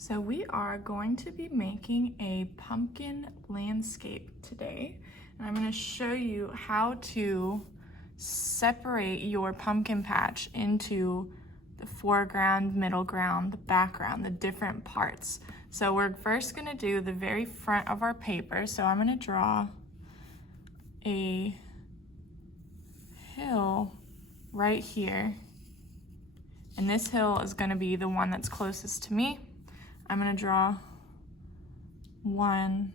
So we are going to be making a pumpkin landscape today. And I'm going to show you how to separate your pumpkin patch into the foreground, middle ground, the background, the different parts. So we're first going to do the very front of our paper. So I'm going to draw a hill right here. And this hill is going to be the one that's closest to me. I'm going to draw one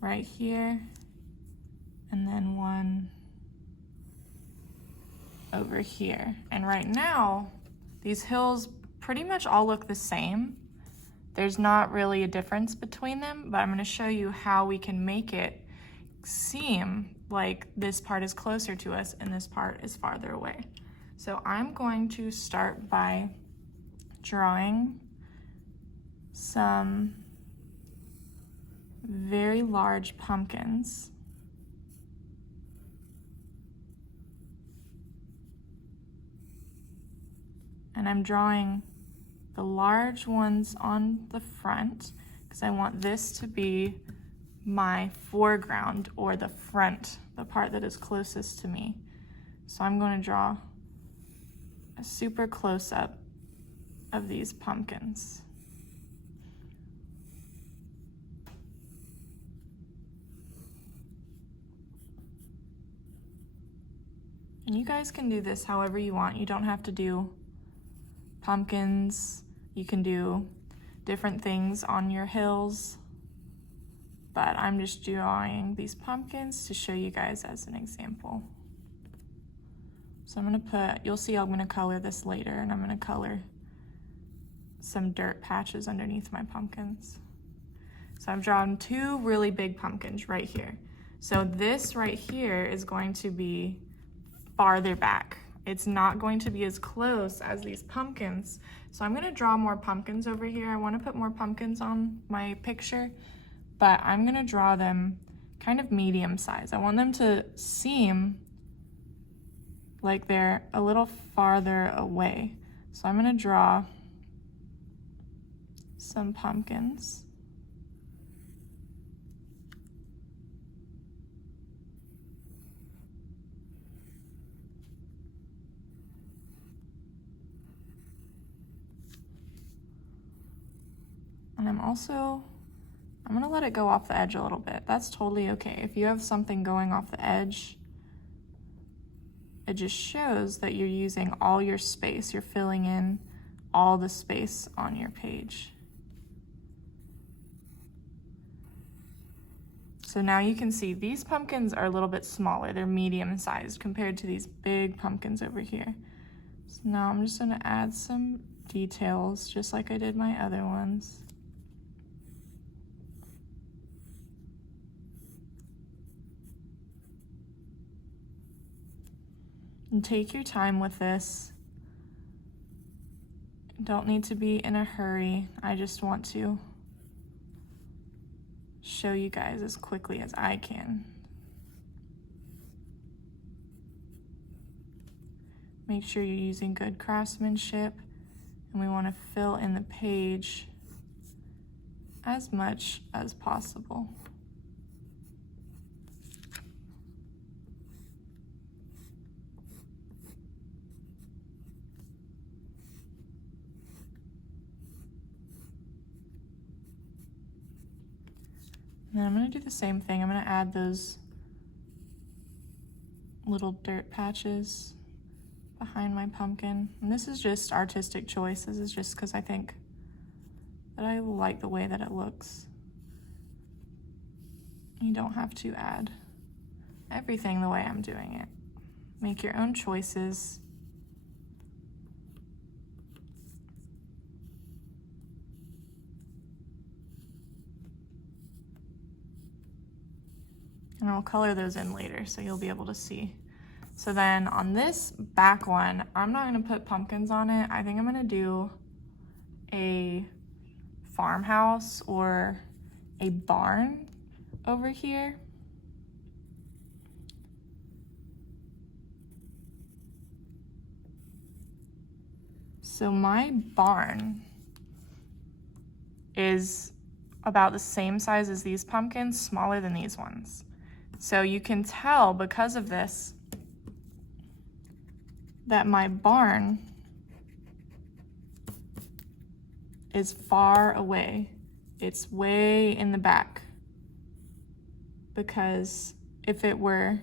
right here and then one over here. And right now, these hills pretty much all look the same. There's not really a difference between them, but I'm going to show you how we can make it seem like this part is closer to us and this part is farther away. So I'm going to start by drawing some very large pumpkins. And I'm drawing the large ones on the front because I want this to be my foreground, or the front, the part that is closest to me. So I'm going to draw a super close-up of these pumpkins. And you guys can do this however you want. You don't have to do pumpkins. You can do different things on your hills. But I'm just drawing these pumpkins to show you guys as an example. So I'm gonna put, you'll see I'm gonna color this later, and I'm gonna color some dirt patches underneath my pumpkins. So I've drawn two really big pumpkins right here. So this right here is going to be farther back. It's not going to be as close as these pumpkins. So I'm gonna draw more pumpkins over here. I wanna put more pumpkins on my picture, but I'm gonna draw them kind of medium size. I want them to seem like they're a little farther away. So I'm gonna draw some pumpkins. And I'm gonna let it go off the edge a little bit. That's totally okay. If you have something going off the edge, it just shows that you're using all your space. You're filling in all the space on your page. So now you can see these pumpkins are a little bit smaller. They're medium sized compared to these big pumpkins over here. So now I'm just gonna add some details just like I did my other ones. And take your time with this. Don't need to be in a hurry. I just want to show you guys as quickly as I can. Make sure you're using good craftsmanship, and we want to fill in the page as much as possible. And then I'm going to do the same thing. I'm going to add those little dirt patches behind my pumpkin. And this is just artistic choice. This is just because I think that I like the way that it looks. You don't have to add everything the way I'm doing it. Make your own choices. And I'll color those in later so you'll be able to see. So then on this back one, I'm not gonna put pumpkins on it. I think I'm gonna do a farmhouse or a barn over here. So my barn is about the same size as these pumpkins, smaller than these ones. So you can tell because of this that my barn is far away. It's way in the back. Because if it were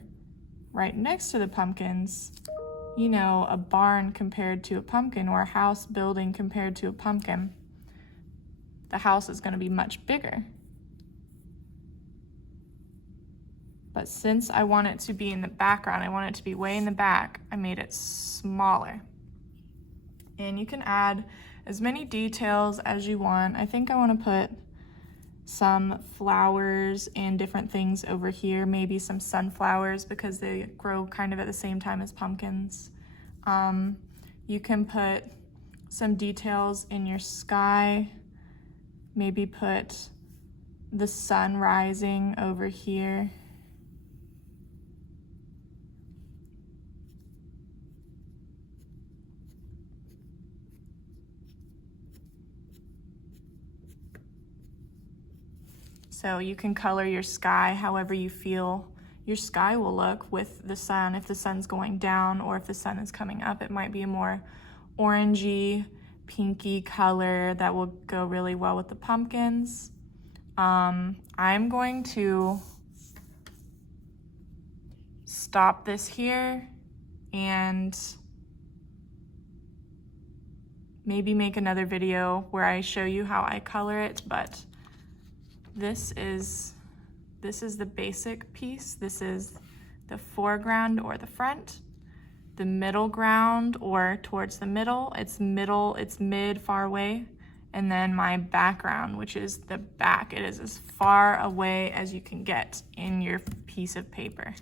right next to the pumpkins, you know, a barn compared to a pumpkin or a house building compared to a pumpkin, the house is going to be much bigger. But since I want it to be in the background, I want it to be way in the back, I made it smaller. And you can add as many details as you want. I think I want to put some flowers and different things over here, maybe some sunflowers because they grow kind of at the same time as pumpkins. You can put some details in your sky, maybe put the sun rising over here. So you can color your sky however you feel your sky will look with the sun. If the sun's going down or if the sun is coming up, it might be a more orangey, pinky color that will go really well with the pumpkins. I'm going to stop this here and maybe make another video where I show you how I color it, but this is the basic piece. This is the foreground or the front. The middle ground or towards the middle, it's mid, far away. And then my background, which is the back. It is as far away as you can get in your piece of paper.